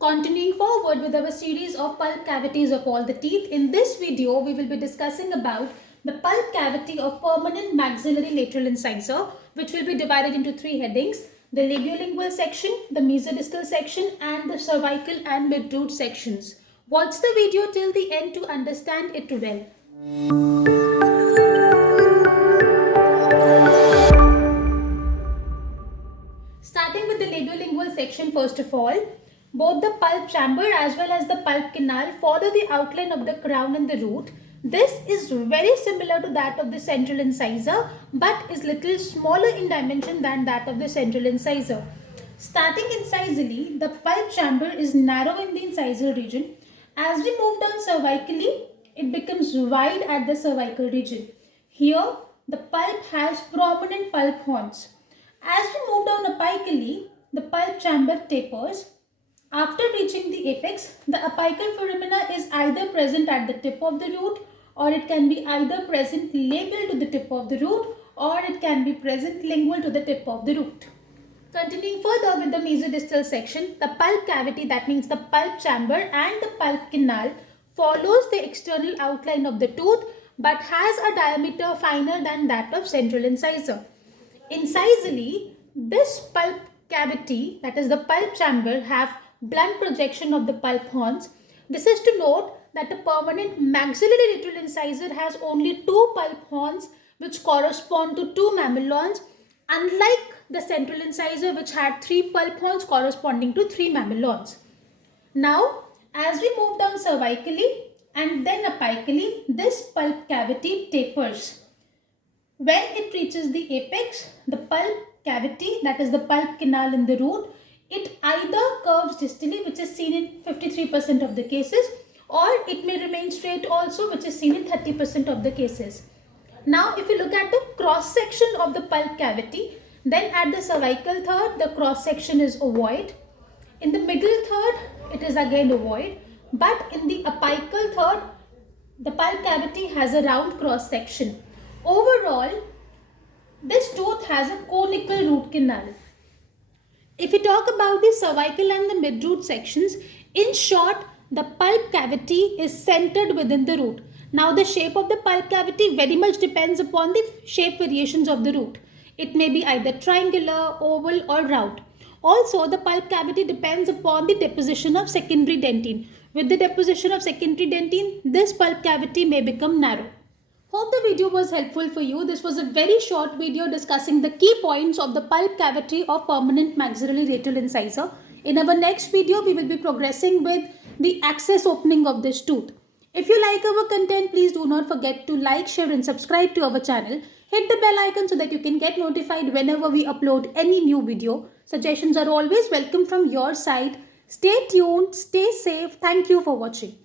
Continuing forward with our series of pulp cavities of all the teeth, in this video we will be discussing about the pulp cavity of permanent maxillary lateral incisor, which will be divided into three headings: the labiolingual section, the mesodistal section, and the cervical and mid-root sections. Watch the video till the end to understand it well. Starting with the labiolingual section, first of all, both the pulp chamber as well as the pulp canal follow the outline of the crown and the root. This is very similar to that of the central incisor, but is little smaller in dimension than that of the central incisor. Starting incisally, the pulp chamber is narrow in the incisor region. As we move down cervically, it becomes wide at the cervical region. Here, the pulp has prominent pulp horns. As we move down apically, the pulp chamber tapers. After reaching the apex, the apical foramina is either present at the tip of the root, or it can be either present labial to the tip of the root, or it can be present lingual to the tip of the root. Continuing further with the mesodistal section, the pulp cavity, that means the pulp chamber and the pulp canal, follows the external outline of the tooth but has a diameter finer than that of central incisor. Incisally, this pulp cavity, that is the pulp chamber, have blunt projection of the pulp horns. This is to note that the permanent maxillary lateral incisor has only two pulp horns which correspond to two mamelons, unlike the central incisor which had three pulp horns corresponding to three mamelons. Now, as we move down cervically and then apically, this pulp cavity tapers. When it reaches the apex, the pulp cavity, that is the pulp canal in the root, it either curves distally, which is seen in 53% of the cases, or it may remain straight also, which is seen in 30% of the cases. Now, if you look at the cross section of the pulp cavity, then at the cervical third, the cross section is ovoid. In the middle third, it is again ovoid, but in the apical third, the pulp cavity has a round cross section. Overall, this tooth has a conical root canal. If we talk about the cervical and the mid-root sections, in short, the pulp cavity is centered within the root. Now, the shape of the pulp cavity very much depends upon the shape variations of the root. It may be either triangular, oval, or round. Also, the pulp cavity depends upon the deposition of secondary dentine. With the deposition of secondary dentine, this pulp cavity may become narrow. Hope the video was helpful for you. This was a very short video discussing the key points of the pulp cavity of permanent maxillary lateral incisor. In our next video, we will be progressing with the access opening of this tooth. If you like our content, please do not forget to like, share and subscribe to our channel. Hit the bell icon so that you can get notified whenever we upload any new video. Suggestions are always welcome from your side. Stay tuned, stay safe. Thank you for watching.